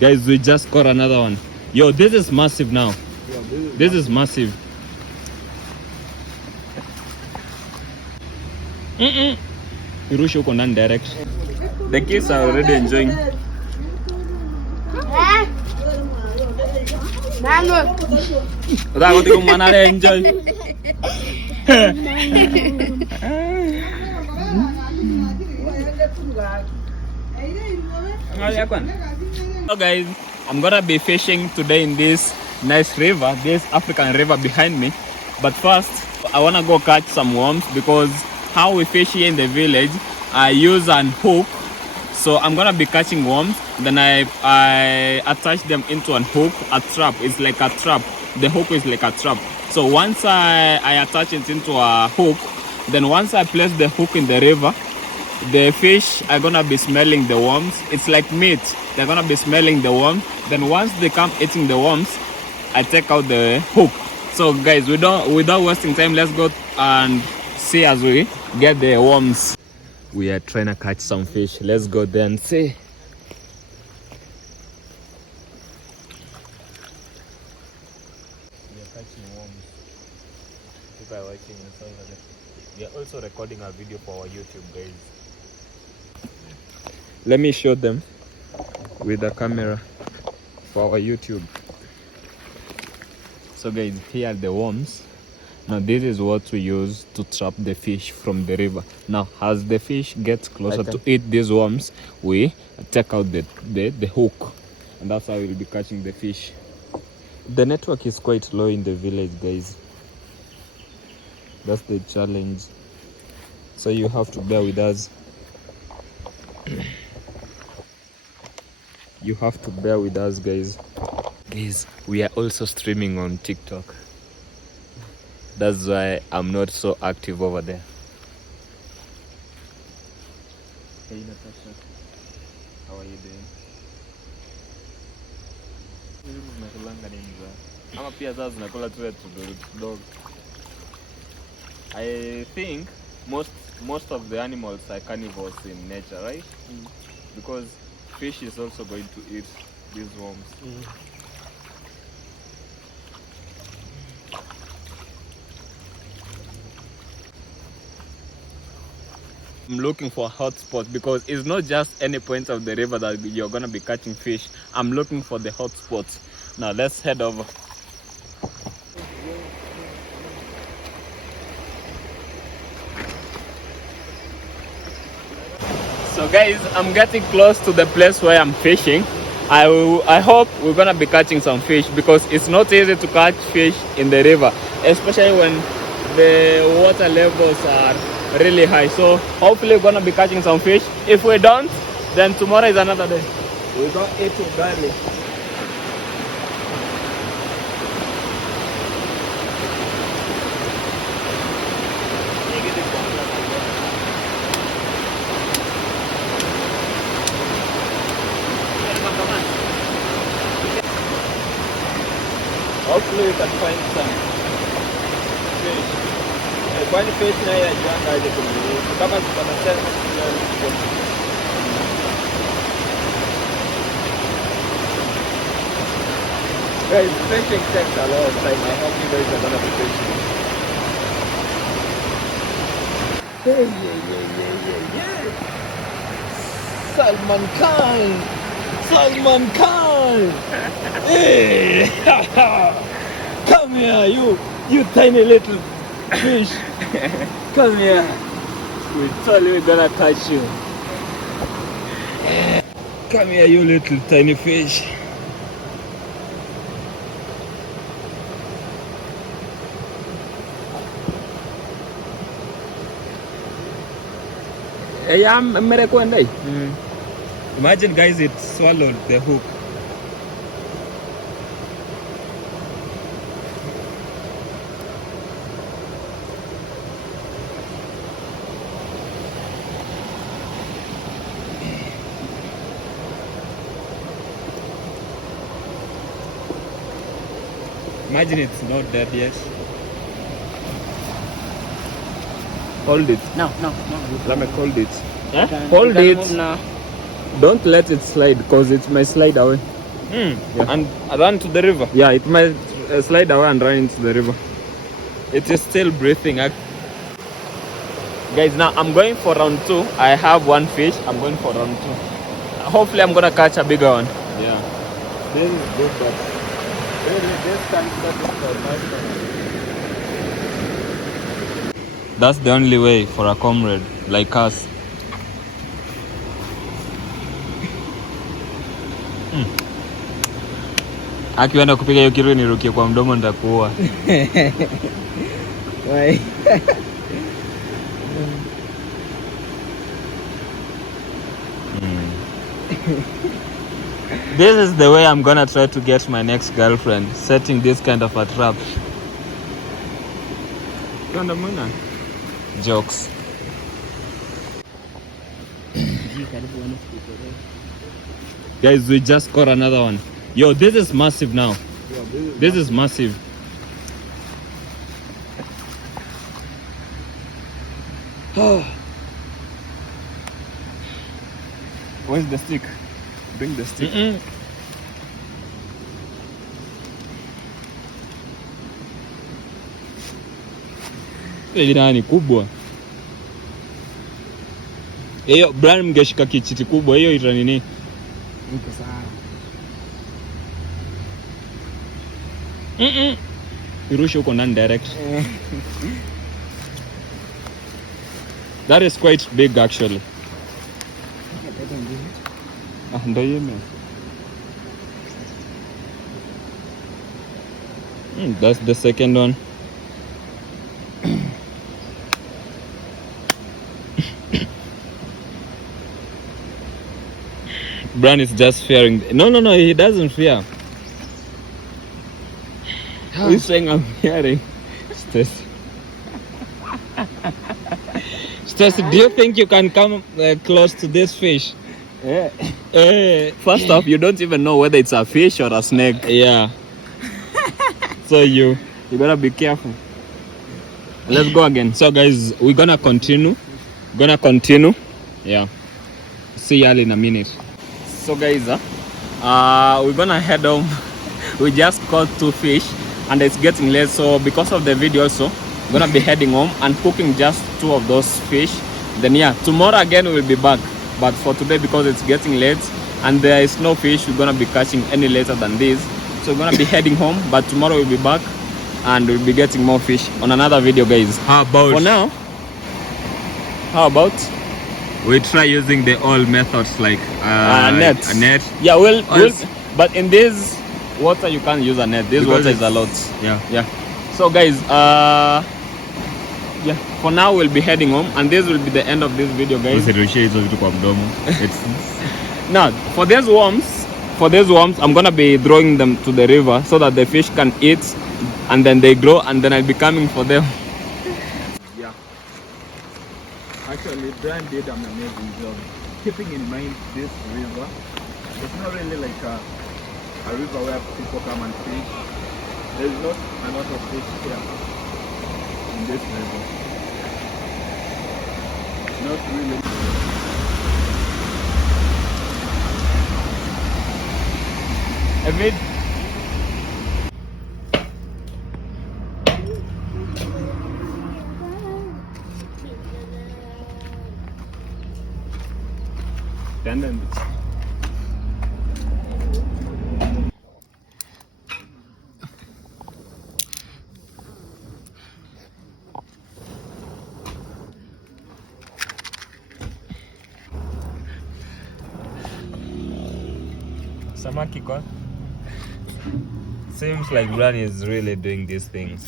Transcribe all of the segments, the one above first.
Guys, we just caught another one. Yo, this is massive now. Yeah, This is massive. Irusha uko ndani direct. The kids are already enjoying. Udah kau mana ada enjoy. So guys, I'm gonna be fishing today in this nice river, this African river behind me. But first, I wanna go catch some worms because how we fish here in the village, I use an hook. So I'm gonna be catching worms. Then I attach them into an hook, a trap. It's like a trap. The hook is like a trap. So once I attach it into a hook, then once I place the hook in the river, the fish are gonna be smelling the worms. It's like meat. They're gonna be smelling the worms. Then once they come eating the worms, I take out the hook. So guys, without wasting time, let's go and see as we get the worms. We are trying to catch some fish. Let's go there and see. We are catching worms. People are watching. We are also recording a video for our YouTube, guys. Let me show them with the camera for our YouTube. So guys, here are the worms. Now this is what we use to trap the fish from the river. Now as the fish gets closer to eat these worms, we take out the hook, and that's how we'll be catching the fish. The network is quite low in the village, guys. That's the challenge, so you have to bear with us. You have to bear with us, guys. Guys, we are also streaming on TikTok. That's why I'm not so active over there. Hey Natasha, how are you doing? I think most of the animals are carnivores in nature, right? Because fish is also going to eat these worms. I'm looking for a hot spot because it's not just any point of the river that you're gonna be catching fish. I'm looking for the hot spots. Now let's head over. So guys, I'm getting close to the place where I'm fishing. I hope we're gonna be catching some fish because it's not easy to catch fish in the river, especially when the water levels are really high. So hopefully we're gonna be catching some fish. If we don't, then tomorrow is another day. We're gonna eat it garlic. Hopefully we can find some fish. Kwani fish naye yajuanga aje kumiliki kama tunasema. Guys, fishing takes a lot of time. I hope you guys are gonna be fishing. Yeah. Salman Khan! Salman Khan! Hey! Come here, you tiny little fish. Come here. We told you we're gonna catch you. Come here, you little tiny fish. Imagine guys, it swallowed the hook. Imagine it's not dead yet. Hold it. No. Let me hold it. Huh? Hold it. Don't let it slide because it may slide away. Yeah. And run to the river. Yeah, it might slide away and run into the river. It is still breathing. Guys, now I'm going for round 2. I have one fish. I'm going for round 2. Hopefully I'm gonna catch a bigger one. Yeah. This is good, but that's the only way for a comrade like us. Akienda kupiga hiyo kitu nirukie kwa mdomo nitakuua. Why? This is the way I'm gonna try to get my next girlfriend, setting this kind of a trap. Jokes. Guys, we just caught another one. Yo, this is massive now. This is massive. Where's the stick? Bring the stick. Hii ni kubwa. Hiyo Brian mngeshika kichiti kubwa hiyo ita nini? Niko sawa. Irusha huko ndani direct. That is quite big actually. Ndio yeme. That's the second one. Brian is just fearing. No, he doesn't fear. He's saying I'm fearing. Stacy. Stacy, do you think you can come close to this fish? Yeah. First off, you don't even know whether it's a fish or a snake. Yeah. So you better be careful. Let's go again. So guys, we're gonna continue. Yeah. See y'all in a minute. So guys, we're gonna head home. We just caught 2 fish and it's getting late, so because of the video also, we're gonna be heading home and cooking just 2 of those fish. Then yeah, tomorrow again we'll be back, but for today, because it's getting late and there is no fish we're gonna be catching any later than this, so we're gonna be heading home, but tomorrow we'll be back and we'll be getting more fish on another video, guys. How about we try using the old methods like a net. Yeah, we'll but in this water you can't use a net. This because water is a lot. Yeah. So guys, yeah, for now we'll be heading home and this will be the end of this video, guys. Now for these worms I'm gonna be throwing them to the river so that the fish can eat and then they grow and then I'll be coming for them. Yeah, actually Brian did an amazing job keeping in mind this river. It's not really like a river where people come and fish. There's not a lot of fish here in this river. Not really. Evid. Samaki kwa? Seems like Brian is really doing these things.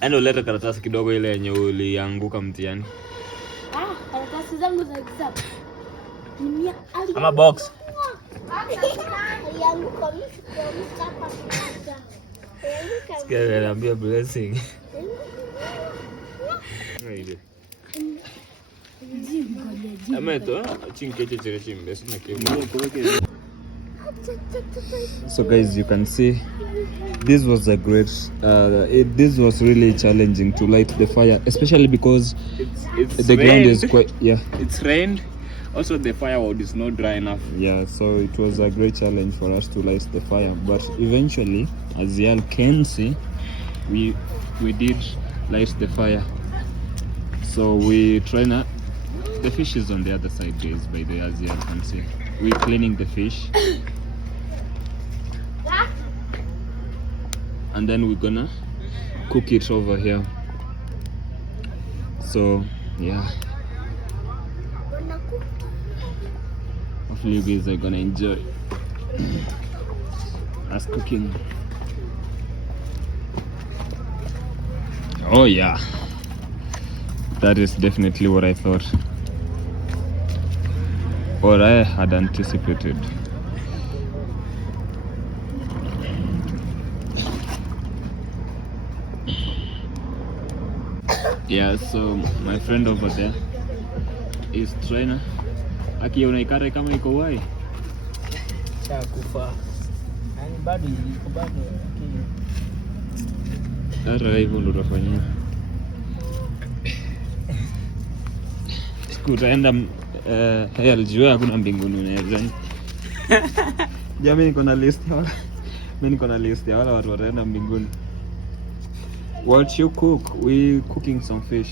Endo uleta karatasi kidogo ile yenye ulianguka mtihani. Karatasi zangu za exam. Ama box. Alianguka Sikia anambia blessing. Ameto chinkeche chere chimbe sina kibu. So guys, you can see this was a great this was really challenging to light the fire, especially because it's the ground is quite it's rained. Also the firewood is not dry enough. Yeah, so it was a great challenge for us to light the fire, but eventually, as y'all can see, we did light the fire. So we try not. The fish is on the other side, guys, by the way, as y'all can see. We're cleaning the fish. And then we're gonna cook it over here. So yeah, hopefully you guys are gonna enjoy us cooking. Oh yeah, that is definitely what I thought, or I had anticipated. Yeah, so my friend over there is trainer. Aki unaikare kama iko wai. Cha kufa. Yaani bado iko bado lakini. Ara hivyo ndo utafanyia. Siku utaenda alijua hakuna mbinguni unaweza. Jamii niko na list ya wala. Mimi niko na list ya wala watu wataenda mbinguni. What you cook? We cooking some fish.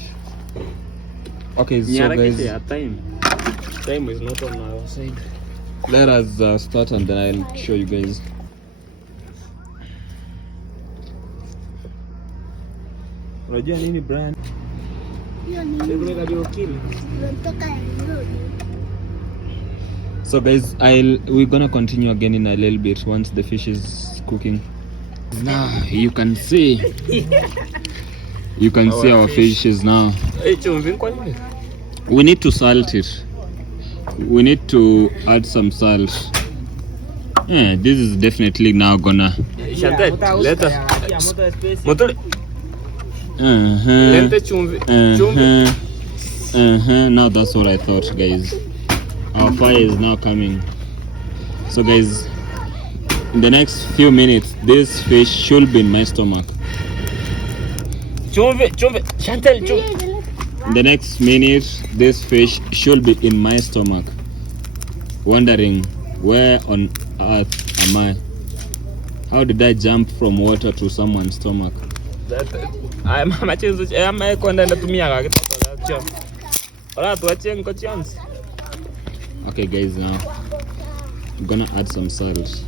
Okay, so guys, time is not on our side. Let us start and then I'll show you guys. Unajua nini Brian? So guys, we're gonna continue again in a little bit once the fish is cooking. Now you can see our fishes now. We need to salt it. We need to add some salt. Yeah, this is definitely now gonna now that's what I thought, guys. Our fire is now coming. So guys, in the next few minutes, this fish should be in my stomach. In the next minute, this fish should be in my stomach. Wondering, where on earth am I? How did I jump from water to someone's stomach? Okay guys, now I'm gonna add some salt.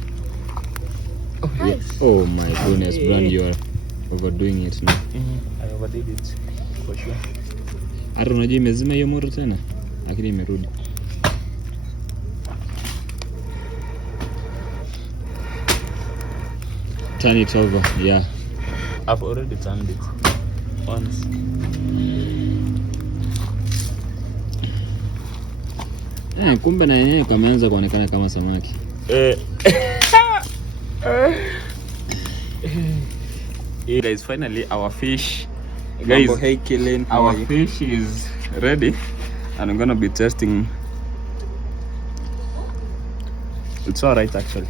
Oh, yeah. Oh my goodness, Brian, you are overdoing it now. I overdid it for sure. Hata unajua imezima hiyo moto tena, lakini imerudi. Turn it over, yeah. I've already turned it once. Kumbe na yenyewe kameanza kuonekana kama samaki. Guys, finally our fish, guys, our fish is ready and I'm gonna be testing. It's all right actually.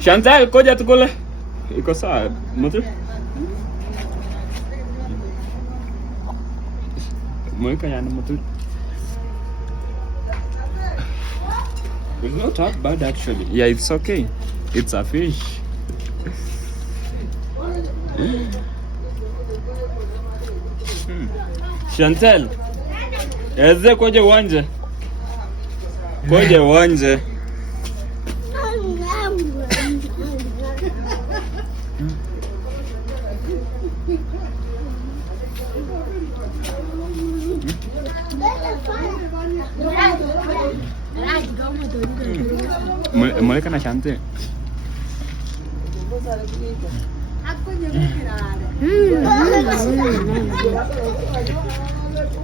Chantal, koja tukule. Iko sawa, mtu? Mweka yana mtu. It's not that bad actually. Yeah, it's okay. It's a fish. Chantal, eze koje uwanje. Koje uwanje. Mweka na Chantal.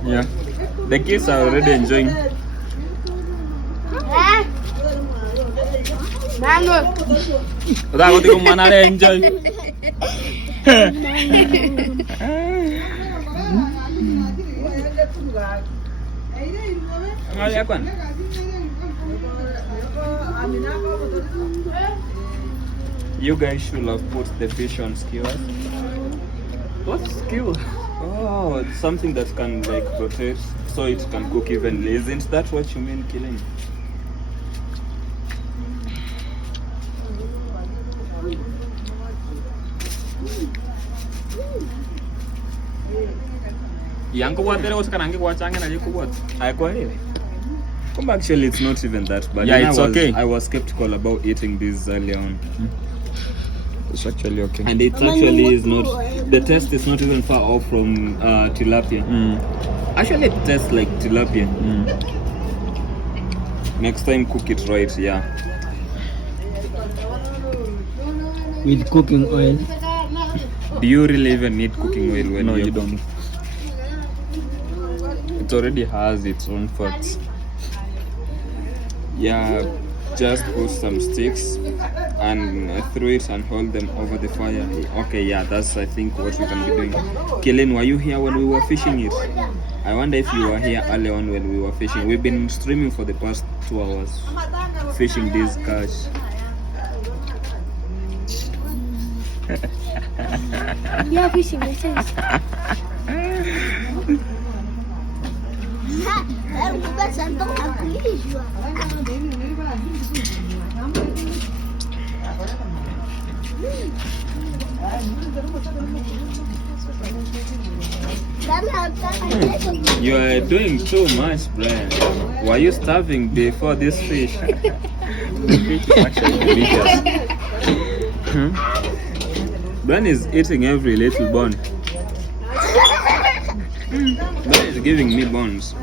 Yeah, the kids are already enjoying. Mango. Udah aku mana ada enjoy. Angalia kwana. You guys should have put the fish on skewers. What skewer? Oh, it's something that can like rotate so it can cook evenly. Isn't that what you mean, killing? Yang kuat there was kanangi kuat changen aja kuat. Aiko ile. Come actually it's not even that bad. Yeah, it's okay. I was skeptical about eating this early on. It's actually okay. And it actually is not, the taste is not even far off from tilapia. Actually it tastes like tilapia. Next time cook it right, yeah. With cooking oil. Do you really even need cooking oil when No, you're you don't. cooking? It already has its own fats. Yeah, just put some sticks and throw it and hold them over the fire. Okay, yeah, that's I think what we can be doing. Kellen, were you here when we were fishing it? I wonder if you were here early on when we were fishing. We've been streaming for the past 2 hours, fishing this catch. Yeah, fishing. You are doing too much, Brian. Were you starving before this fish? The fish is actually delicious. Brian is eating every little bone. Brian is giving me bones.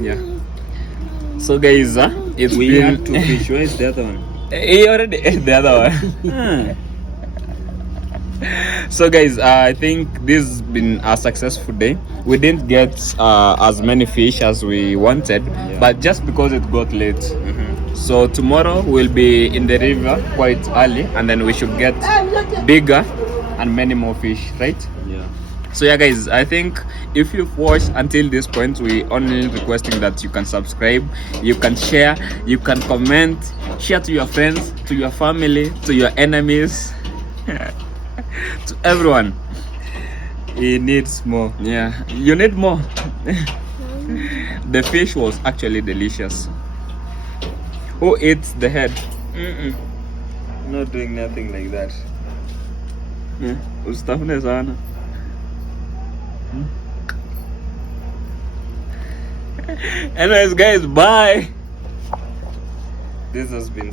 Yeah. So guys, it's We been had 2 fish. Where is the other one? He already ate the other one. So guys, I think this has been a successful day. We didn't get as many fish as we wanted, but just because it got late. So tomorrow we'll be in the river quite early, and then we should get bigger and many more fish, right? Yeah. So yeah guys, I think if you've watched until this point, we only requesting that you can subscribe, you can share, you can comment, share to your friends, to your family, to your enemies, to everyone. He needs more. Yeah, you need more. The fish was actually delicious. Who eats the head? Not doing nothing like that. Usitafune sana. Anyways guys, bye. This has been